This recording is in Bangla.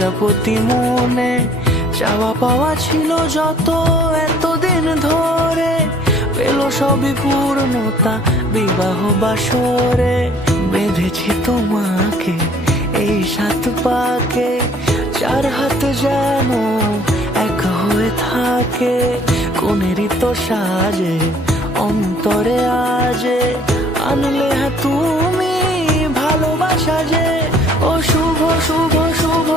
প্রজাপতি মনে চাওয়া পাওয়া ছিল যত এতদিন ধরে, পেল সবই পূর্ণতা বিবাহ বাসরে। বেঁধেছি তোমাকে এই 7 পাকে, 4 হাত যেন এক হয়ে থাকে। কোনেরই তো সাজে অন্তরে আজে আনলে তুমি ভালোবাসা যে। ও শুভ শুভ শুভ